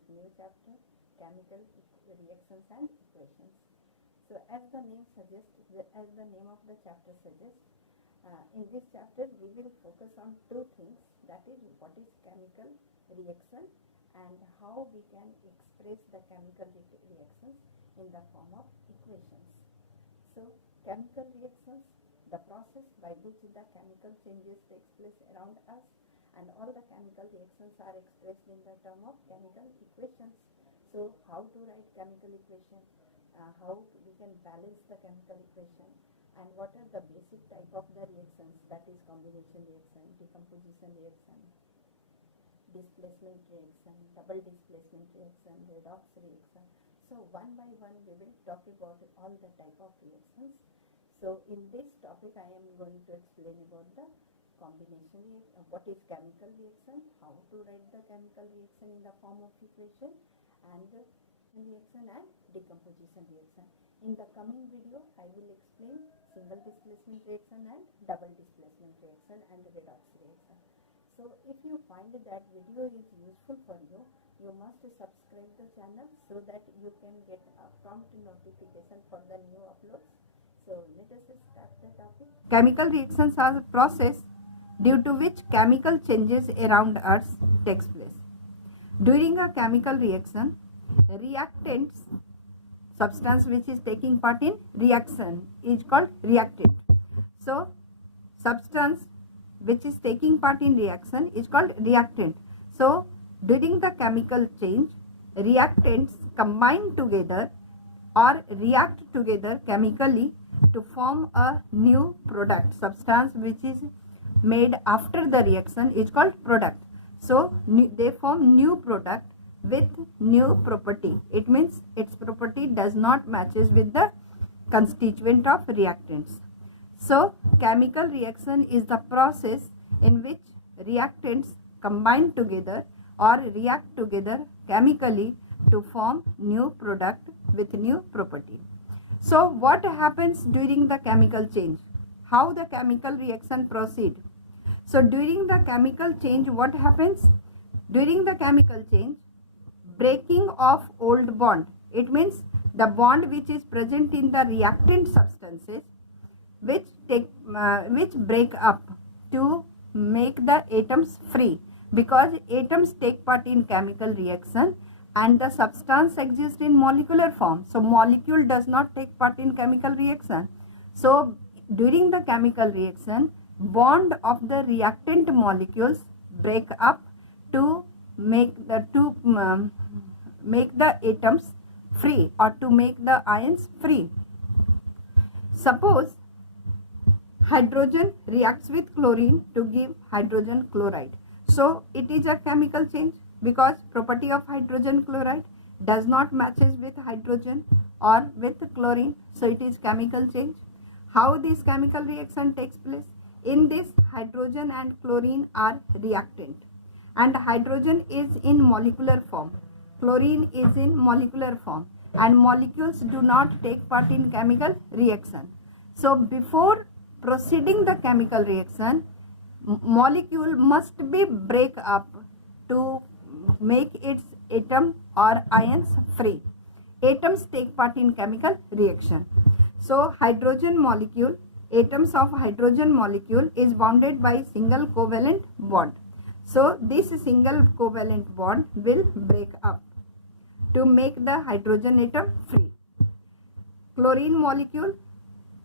with new chapter, chemical reactions and equations. So as the name of the chapter suggests, in this chapter we will focus on two things, that is what is chemical reaction and how we can express the chemical reactions in the form of equations. So chemical reactions, the process by which the chemical changes takes place around us, and all the chemical reactions are expressed in the term of chemical equations. So how to write chemical equation, how we can balance the chemical equation, and what are the basic type of the reactions, that is combination reaction, decomposition reaction, displacement reaction, double displacement reaction, redox reaction. So one by one we will talk about all the type of reactions. So in this topic I am going to explain about the combination reaction, what is chemical reaction, how to write the chemical reaction in the form of equation, and reaction and decomposition reaction. In the coming video I will explain single displacement reaction and double displacement reaction and redox reaction. So if you find that video is useful for you, you must subscribe the channel so that you can get a prompt notification for the new uploads. So let us start the topic. Chemical reactions are a process due to which chemical changes around Earth takes place. During a chemical reaction, reactants, substance which is taking part in reaction, is called reactant. So substance which is taking part in reaction is called reactant. So during the chemical change, reactants combine together or react together chemically to form a new product. Substance which is made after the reaction is called product. So they form new product with new property. It means its property does not matches with the constituent of reactants. So chemical reaction is the process in which reactants combine together or react together chemically to form new product with new property. So what happens during the chemical change? How the chemical reaction proceed? So during the chemical change, what happens? During the chemical change, breaking of old bond. It means the bond which is present in the reactant substances which break up to make the atoms free, because atoms take part in chemical reaction and the substance exists in molecular form. So molecule does not take part in chemical reaction. So during the chemical reaction, bond of the reactant molecules break up to make the atoms free or to make the ions free. Suppose hydrogen reacts with chlorine to give hydrogen chloride. So it is a chemical change because property of hydrogen chloride does not matches with hydrogen or with chlorine. So it is chemical change. How this chemical reaction takes place? In this, hydrogen and chlorine are reactant, and hydrogen is in molecular form, chlorine is in molecular form, and molecules do not take part in chemical reaction. So before proceeding the chemical reaction, molecule must be break up to make its atom or ions free. Atoms take part in chemical reaction. So hydrogen molecule, atoms of hydrogen molecule is bounded by single covalent bond. So this single covalent bond will break up to make the hydrogen atom free. Chlorine molecule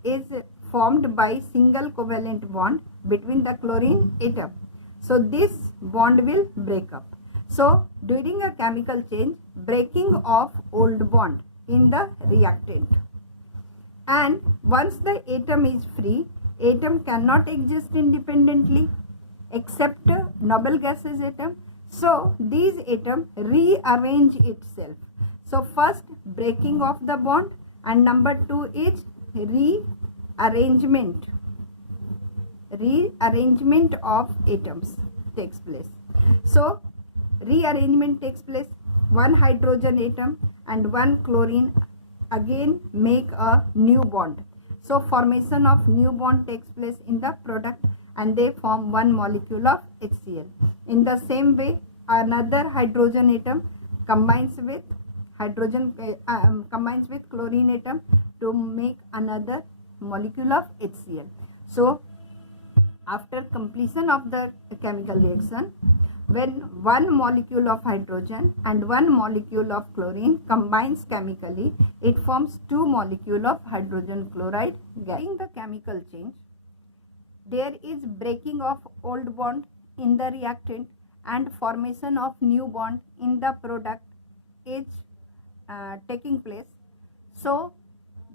is formed by single covalent bond between the chlorine atom. So this bond will break up. So during a chemical change, breaking of old bond in the reactant. And once the atom is free, atom cannot exist independently except noble gases atom. So these atom rearrange itself. So first breaking of the bond, and number 2 is rearrangement of atoms takes place. So rearrangement takes place. One hydrogen atom and one chlorine again make a new bond. So formation of new bond takes place in the product and they form one molecule of HCl. In the same way, another hydrogen atom combines with hydrogen, combines with chlorine atom to make another molecule of HCl. So after completion of the chemical reaction, when one molecule of hydrogen and one molecule of chlorine combines chemically, it forms two molecules of hydrogen chloride gas. During the chemical change, there is breaking of old bond in the reactant and formation of new bond in the product is taking place. So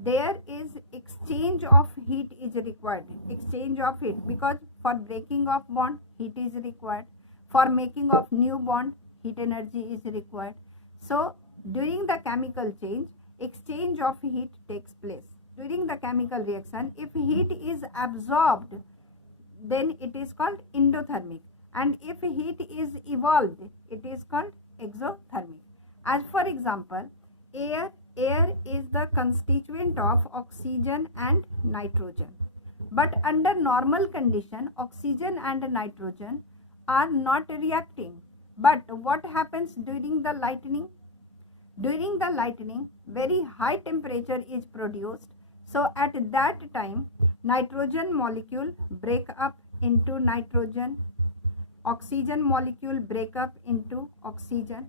there is exchange of heat is required, exchange of heat, because for breaking of bond heat is required, for making of new bond heat energy is required. So during the chemical change, exchange of heat takes place. During the chemical reaction, if heat is absorbed, then it is called endothermic, and if heat is evolved, it is called exothermic. As for example, air is the constituent of oxygen and nitrogen, but under normal condition oxygen and nitrogen are not reacting. But what happens during the lightning? During the lightning, very high temperature is produced. So at that time, nitrogen molecule break up into nitrogen, oxygen molecule break up into oxygen.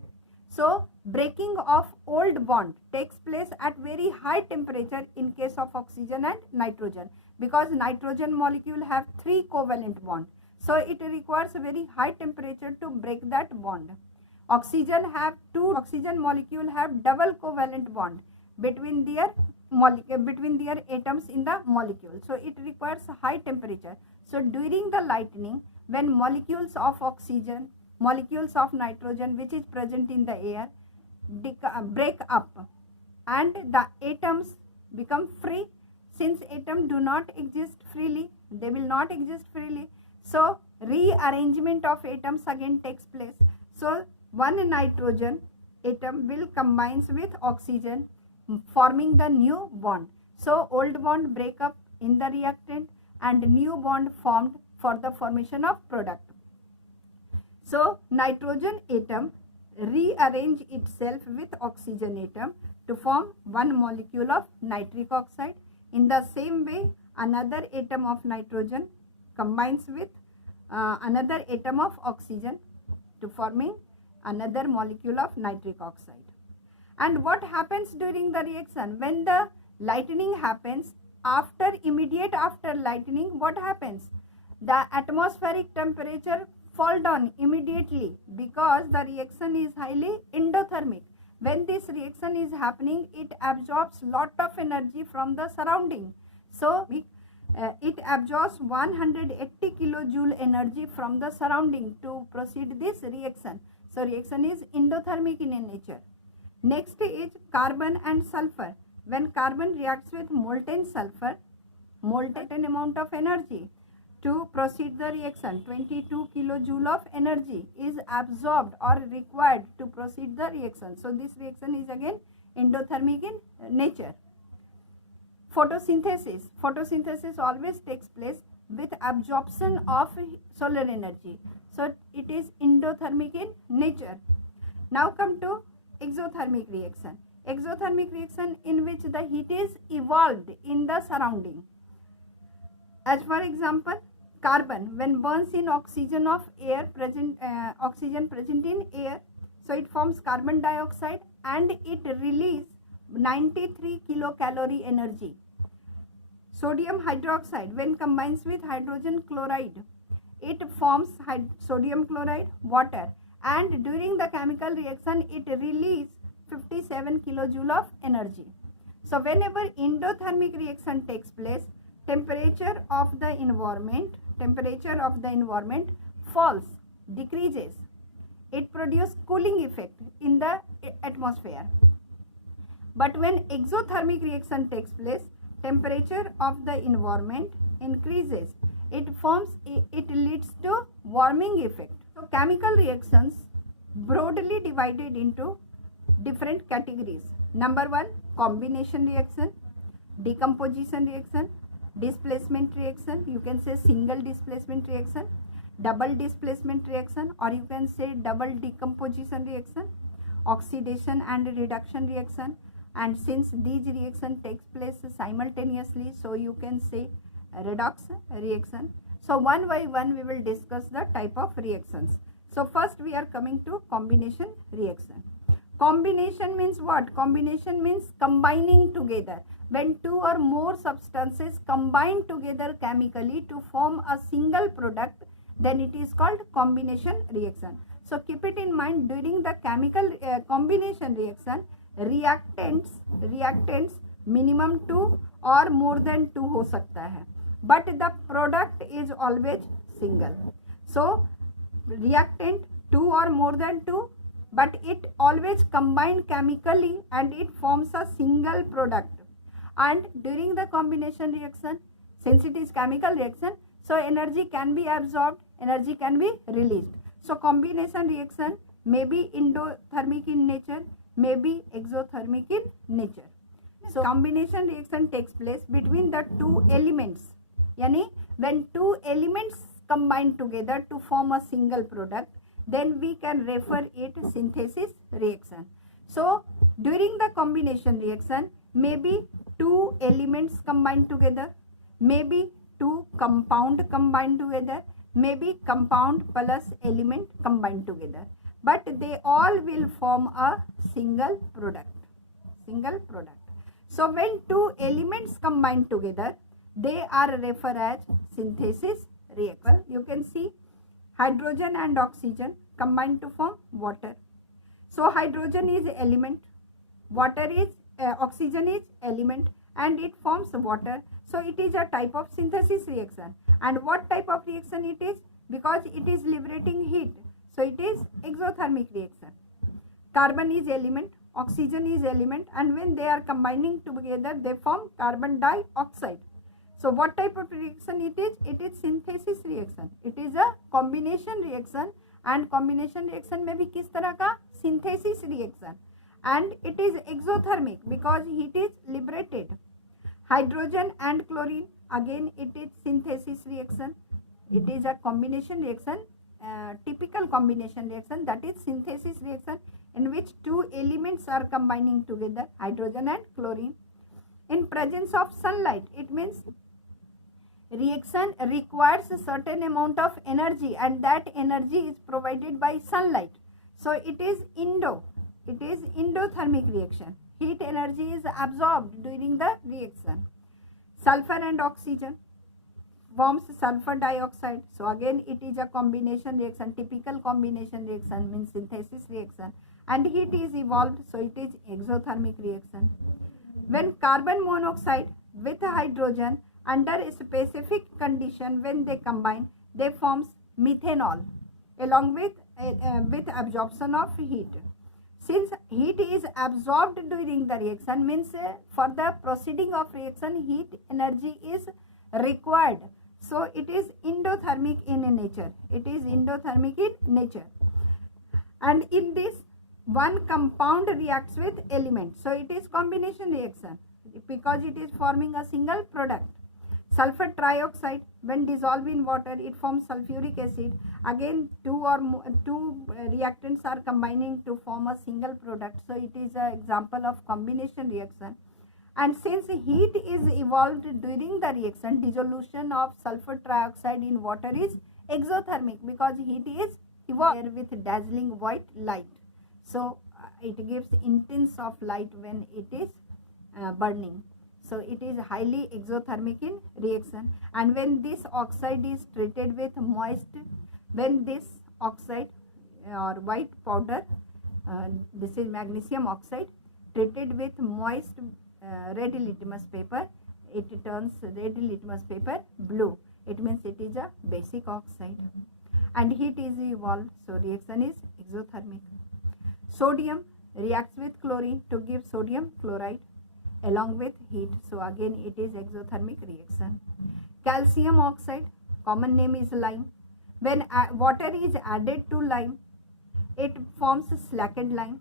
So breaking of old bond takes place at very high temperature in case of oxygen and nitrogen, because nitrogen molecule have 3 covalent bond. So it requires a very high temperature to break that bond. Oxygen have 2 oxygen molecule have double covalent bond between their atoms in the molecule. So it requires high temperature. So during the lightning, when molecules of oxygen, molecules of nitrogen which is present in the air break up and the atoms become free. Since atoms do not exist freely, they will not exist freely. So rearrangement of atoms again takes place. So one nitrogen atom will combines with oxygen, forming the new bond. So old bond break up in the reactant and new bond formed for the formation of product. So nitrogen atom rearrange itself with oxygen atom to form one molecule of nitric oxide. In the same way, another atom of nitrogen combines with another atom of oxygen to forming another molecule of nitric oxide. And what happens during the reaction? When the lightning happens, immediate after lightning, what happens? The atmospheric temperature fall down immediately, because the reaction is highly endothermic. When this reaction is happening, it absorbs lot of energy from the surrounding. So it absorbs 180 kilojoule energy from the surrounding to proceed this reaction. So reaction is endothermic in nature. Next is carbon and sulfur. When carbon reacts with molten sulfur, molten amount of energy to proceed the reaction, 22 kilojoule of energy is absorbed or required to proceed the reaction. So this reaction is again endothermic in nature. Photosynthesis. Photosynthesis always takes place with absorption of solar energy. So it is endothermic in nature. Now come to exothermic reaction. Exothermic reaction in which the heat is evolved in the surrounding. As for example, carbon when burns in oxygen of air present, oxygen present in air, so it forms carbon dioxide and it releases 93 kilocalorie energy. Sodium hydroxide when combines with hydrogen chloride, it forms sodium chloride, water, and during the chemical reaction it releases 57 kilojoule of energy. So whenever endothermic reaction takes place, temperature of the environment falls, decreases. It produces cooling effect in the atmosphere. But when exothermic reaction takes place, temperature of the environment increases. It leads to warming effect. So chemical reactions broadly divided into different categories. Number 1, combination reaction, decomposition reaction, displacement reaction, you can say single displacement reaction, double displacement reaction, or you can say double decomposition reaction. oxidation and reduction reaction, and since these reaction takes place simultaneously, so you can say redox reaction. So one by one we will discuss the type of reactions. So first we are coming to combination reaction. Combination means what? Combination means combining together. When two or more substances combine together chemically to form a single product, then it is called combination reaction. So keep it in mind, during the chemical combination reaction, reactants minimum 2 or more than 2 हो सकता है, but the product is always single. So reactant 2 or more than 2, but it always combine chemically and it forms a single product. And during the combination reaction, since it is chemical reaction, so energy can be absorbed, energy can be released. So combination reaction may be endothermic in nature, may be exothermic in nature. So combination reaction takes place between the two elements, yani when two elements combine together to form a single product, then we can refer it synthesis reaction. So during the combination reaction, maybe two elements combined together, maybe two compound combined together, maybe compound plus element combined together, but they all will form a single product. So when two elements combine together, they are referred as synthesis reaction. You can see hydrogen and oxygen combine to form water. So hydrogen is element, water is oxygen is element, and it forms water. So it is a type of synthesis reaction. And what type of reaction it is? Because it is liberating heat, so it is exothermic reaction. Carbon is element, oxygen is element, and when they are combining together, they form carbon dioxide. So what type of reaction it is? It is synthesis reaction. It is a combination reaction, and combination reaction में भी किस तरह का? Synthesis reaction. And it is exothermic because heat is liberated. Hydrogen and chlorine, again it is synthesis reaction. It is a combination reaction, typical combination reaction, that is synthesis reaction, in which two elements are combining together, hydrogen and chlorine. In presence of sunlight, it means reaction requires a certain amount of energy, and that energy is provided by sunlight. So it is endothermic reaction. Heat energy is absorbed during the reaction. Sulfur and oxygen forms sulfur dioxide. So again it is a combination reaction. Typical combination reaction means synthesis reaction, and heat is evolved, so it is exothermic reaction. When carbon monoxide with hydrogen under a specific condition, when they combine, they forms methanol along with absorption of heat. Since heat is absorbed during the reaction, means for the proceeding of reaction, heat energy is required. So it is endothermic in nature. It is endothermic in nature. And in this, one compound reacts with element. So it is combination reaction because it is forming a single product. Sulfur trioxide, when dissolved in water, it forms sulfuric acid. Again, two reactants are combining to form a single product. So it is an example of combination reaction. And since heat is evolved during the reaction, dissolution of sulfur trioxide in water is exothermic because heat is evolved with dazzling white light. So it gives intense of light when it is burning. So it is highly exothermic in reaction. And when this oxide is treated with moist, when this oxide or white powder, this is magnesium oxide, treated with moist red litmus paper, it turns red litmus paper blue. It means it is a basic oxide. And heat is evolved, so reaction is exothermic. Sodium reacts with chlorine to give sodium chloride along with heat. So again it is exothermic reaction. Calcium oxide, common name is lime. When water is added to lime, it forms slackened lime,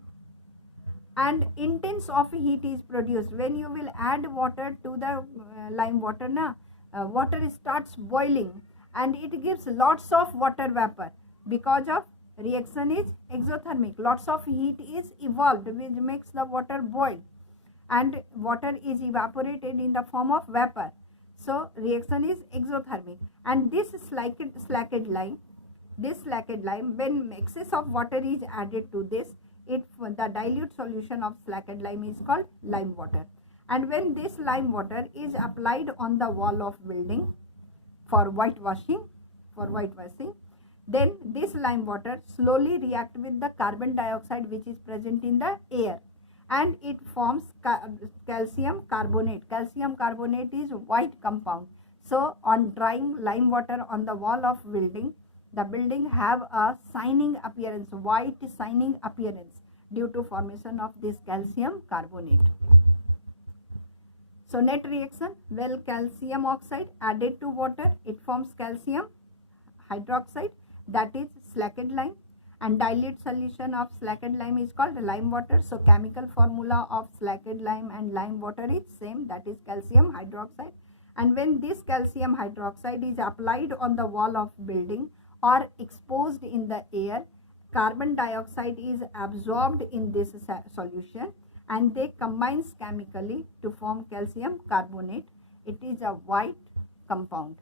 and intense of heat is produced. When you will add water to the lime water, water starts boiling and it gives lots of water vapor because of reaction is exothermic. Lots of heat is evolved which makes the water boil and water is evaporated in the form of vapor. So reaction is exothermic. And this slacked lime, when excess of water is added to this, the dilute solution of slacked lime is called lime water. And when this lime water is applied on the wall of building for whitewashing, then this lime water slowly react with the carbon dioxide which is present in the air, and it forms calcium carbonate. Calcium carbonate is white compound. So on drying lime water on the wall of building, the building have a shining appearance, white shining appearance due to formation of this calcium carbonate. So net reaction, well, calcium oxide added to water, it forms calcium hydroxide, that is slacked lime, and dilute solution of slacked lime is called lime water. So chemical formula of slacked lime and lime water is same, that is calcium hydroxide. And when this calcium hydroxide is applied on the wall of building or exposed in the air, carbon dioxide is absorbed in this solution and they combine chemically to form calcium carbonate. It is a white compound.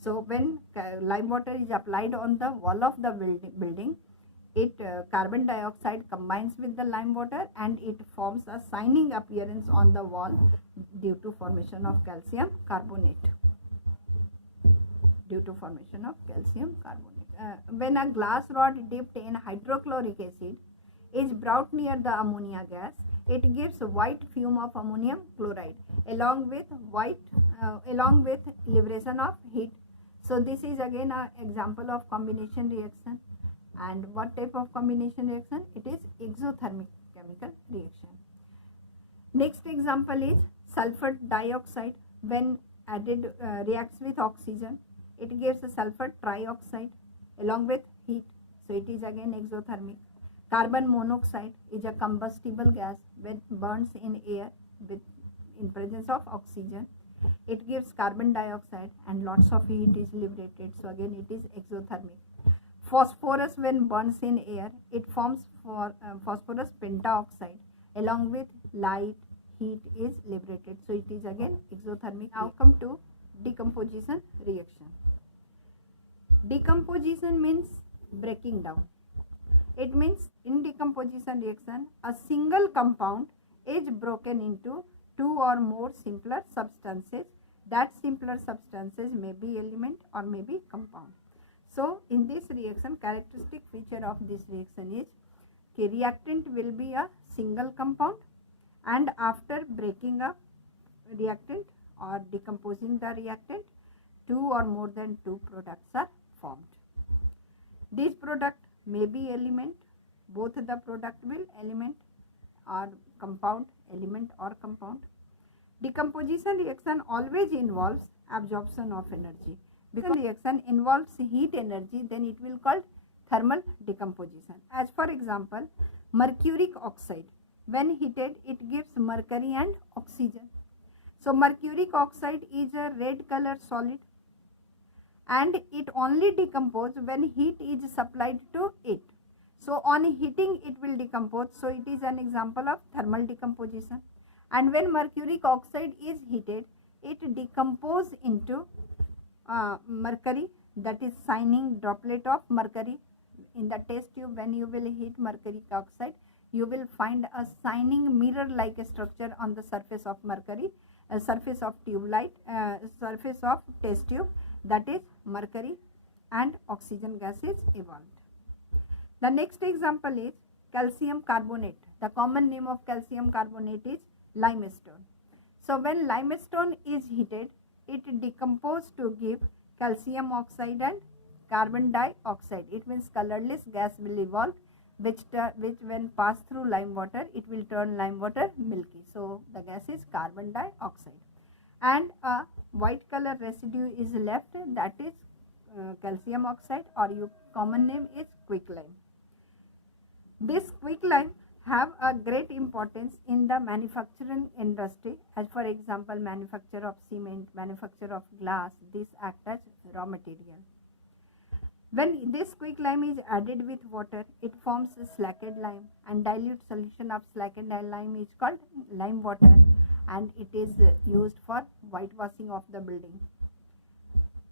So when lime water is applied on the wall of the building, carbon dioxide combines with the lime water and it forms a shining appearance on the wall due to formation of calcium carbonate. When a glass rod dipped in hydrochloric acid is brought near the ammonia gas, it gives white fume of ammonium chloride along with liberation of heat. So this is again an example of combination reaction. And what type of combination reaction? It is exothermic chemical reaction. Next example is sulfur dioxide. When added reacts with oxygen, it gives a sulfur trioxide along with heat. So it is again exothermic. Carbon monoxide is a combustible gas when burns in air in presence of oxygen. It gives carbon dioxide and lots of heat is liberated. So again it is exothermic. Phosphorus when burns in air, it forms phosphorus pentaoxide along with light, heat is liberated. So it is again exothermic. Now come to decomposition reaction. Decomposition means breaking down. It means in decomposition reaction, a single compound is broken into two or more simpler substances. That simpler substances may be element or may be compound. So in this reaction, characteristic feature of this reaction is the reactant will be a single compound, and after breaking up reactant or decomposing the reactant, two or more than two products are formed. This product may be element, both the product will element or compound, element or compound. Decomposition reaction always involves absorption of energy. Because reaction involves heat energy, then it will called thermal decomposition. As for example, mercuric oxide, when heated, it gives mercury and oxygen. So mercuric oxide is a red color solid and it only decomposes when heat is supplied to it. So on heating it will decompose. So it is an example of thermal decomposition. And when mercuric oxide is heated, it decomposes into mercury, that is shining droplet of mercury. In the test tube, when you will heat mercuric oxide, you will find a shining mirror like structure on the surface of mercury, surface of tube light, surface of test tube, that is mercury and oxygen gas is evolved. The next example is calcium carbonate. The common name of calcium carbonate is limestone. So when limestone is heated, it decomposes to give calcium oxide and carbon dioxide. It means colorless gas will evolve, which when passed through lime water, it will turn lime water milky. So the gas is carbon dioxide. And a white color residue is left, that is calcium oxide, or your common name is quicklime. This quicklime have a great importance in the manufacturing industry, as for example manufacture of cement, manufacture of glass. This act as raw material. When this quicklime is added with water, it forms a slaked lime, and dilute solution of slaked lime is called lime water, and it is used for whitewashing of the building.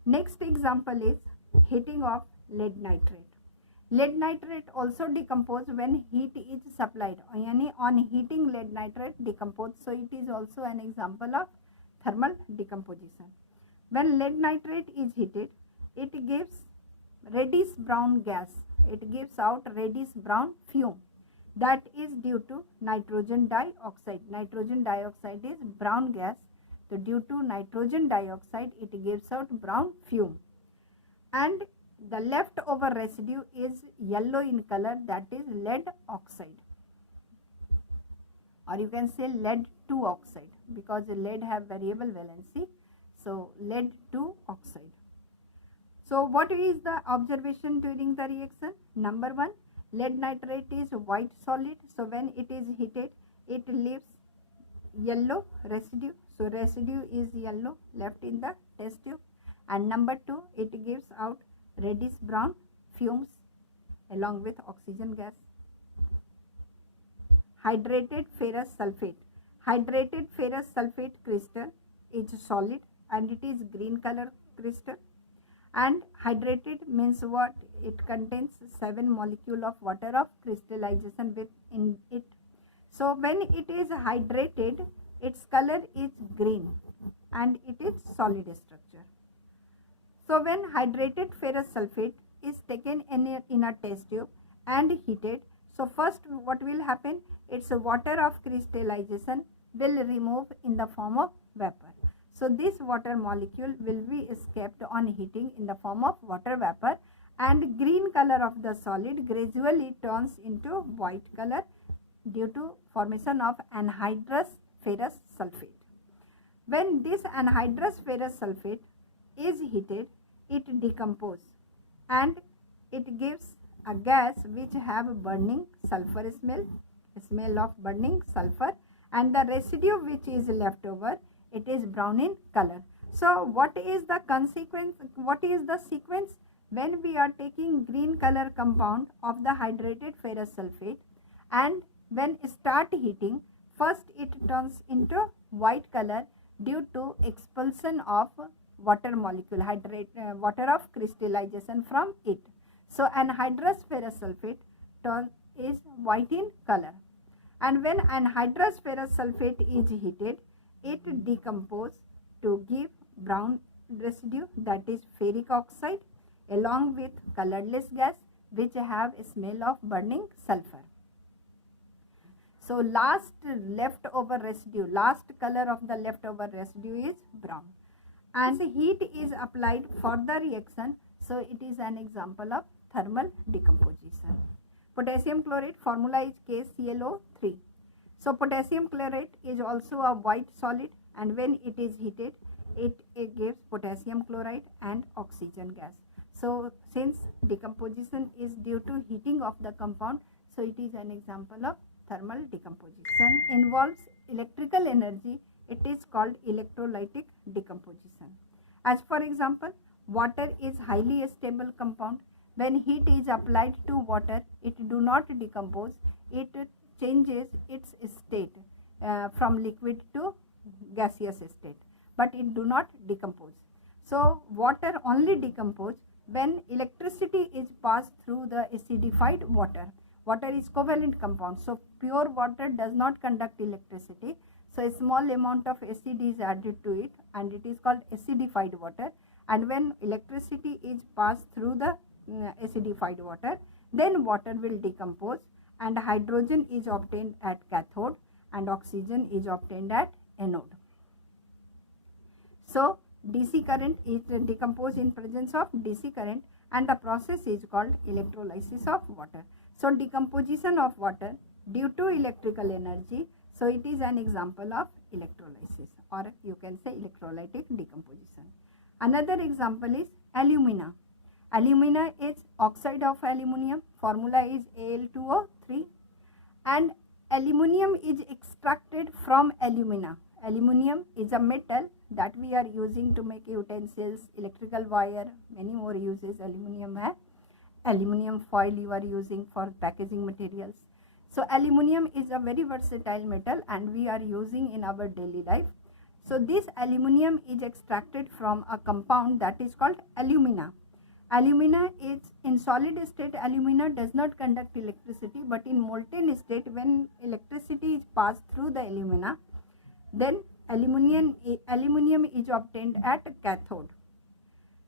Next example is heating of lead nitrate. Lead nitrate also decompose when heat is supplied. Yani on heating lead nitrate decompose. So it is also an example of thermal decomposition. When lead nitrate is heated, it gives reddish brown gas. It gives out reddish brown fume. That is due to nitrogen dioxide. Nitrogen dioxide is brown gas. So due to nitrogen dioxide, it gives out brown fume. And the leftover residue is yellow in color, that is lead oxide. Or you can say lead 2 oxide, because lead have variable valency. So lead 2 oxide. So what is the observation during the reaction? Number 1, lead nitrate is white solid. So when it is heated, it leaves yellow residue. So residue is yellow left in the test tube. And number 2, it gives out reddish brown fumes along with oxygen gas. Hydrated ferrous sulfate. Hydrated ferrous sulfate crystal is solid and it is green color crystal. And hydrated means what? It contains 7 molecules of water of crystallization within it. So when it is hydrated, its color is green and it is solid structure. So when hydrated ferrous sulfate is taken in a test tube and heated, so first what will happen? Its water of crystallization will remove in the form of vapor. So this water molecule will be escaped on heating in the form of water vapor, and green color of the solid gradually turns into white color due to formation of anhydrous ferrous sulfate. When this anhydrous ferrous sulfate is heated, it decomposes and it gives a gas which have burning sulfur smell of burning sulfur, and the residue which is left over, it is brown in color. So what is the consequence? What is the sequence? When we are taking green color compound of the hydrated ferrous sulfate and when start heating, first it turns into white color due to expulsion of water molecule, water of crystallization from it. So anhydrous ferrous sulfate is white in color, and when anhydrous ferrous sulfate is heated, it decomposes to give brown residue, that is ferric oxide, along with colorless gas which have a smell of burning sulfur. So last leftover residue, last color of the leftover residue is brown, and the heat is applied for the reaction. So it is an example of thermal decomposition. Potassium chlorate formula is KClO3. So potassium chlorate is also a white solid, and when it is heated, it gives potassium chloride and oxygen gas. So since decomposition is due to heating of the compound, so it is an example of thermal decomposition. Involves electrical energy, it is called electrolytic decomposition. As for example, water is highly stable compound. When heat is applied to water, it do not decompose, it changes its state from liquid to gaseous state, but it do not decompose. So water only decompose when electricity is passed through the acidified water. Water is covalent compound, so pure water does not conduct electricity. So a small amount of acid is added to it and it is called acidified water. And when electricity is passed through the acidified water, then water will decompose and hydrogen is obtained at cathode and oxygen is obtained at anode. So DC current is decomposed in presence of DC current, and the process is called electrolysis of water. So decomposition of water due to electrical energy, so it is an example of electrolysis, or you can say electrolytic decomposition. Another example is alumina. Alumina is oxide of aluminium, formula is Al2O3, and aluminium is extracted from alumina. Aluminium is a metal that we are using to make utensils, electrical wire, many more uses aluminium hai. aluminum foil you are using for packaging materials. So aluminum is a very versatile metal and we are using in our daily life. So this aluminum is extracted from a compound that is called alumina. Alumina is in solid state, alumina does not conduct electricity, but in molten state, when electricity is passed through the alumina, then aluminum is obtained at cathode.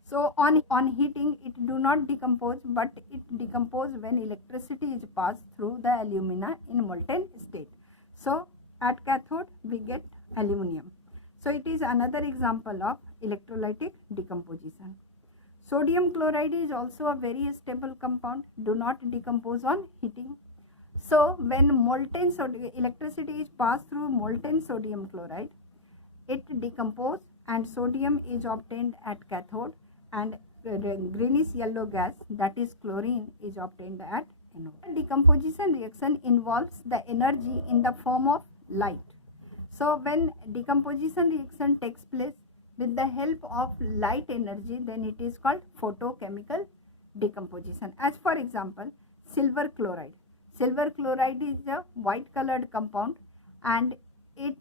So on heating it do not decompose, but it decomposes when electricity is passed through the alumina in molten state. So at cathode we get aluminum. So it is another example of electrolytic decomposition. Sodium chloride is also a very stable compound, do not decompose on heating. So when molten electricity is passed through molten sodium chloride, it decomposes and sodium is obtained at cathode, and greenish yellow gas, that is chlorine, is obtained at anode. Decomposition reaction involves the energy in the form of light. So when decomposition reaction takes place with the help of light energy, then it is called photochemical decomposition. As for example, silver chloride. Silver chloride is a white colored compound, and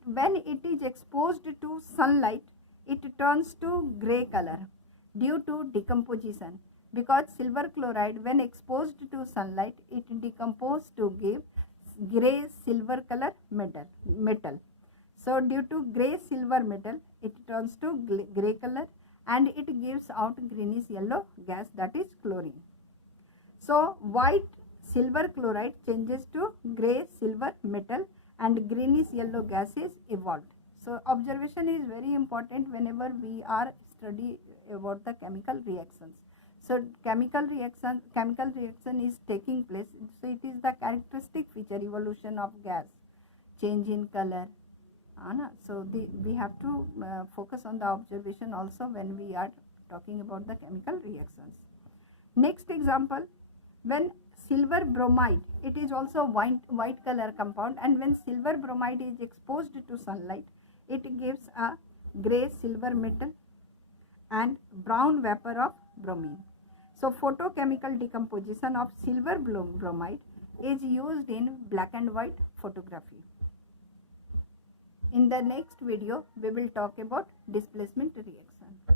when it is exposed to sunlight, it turns to gray color due to decomposition, because silver chloride when exposed to sunlight, it decomposes to give gray silver color metal. So due to gray silver metal, it turns to gray color and it gives out greenish yellow gas, that is chlorine. So white silver chloride changes to gray silver metal and greenish yellow gas is evolved. So observation is very important whenever we are study about the chemical reactions. So chemical reaction is taking place. So it is the characteristic feature evolution of gas, change in color. So we have to focus on the observation also when we are talking about the chemical reactions. Next example, when silver bromide, it is also white color compound, and when silver bromide is exposed to sunlight, it gives a gray silver metal and brown vapor of bromine. So photochemical decomposition of silver bromide is used in black and white photography. In the next video, we will talk about displacement reaction.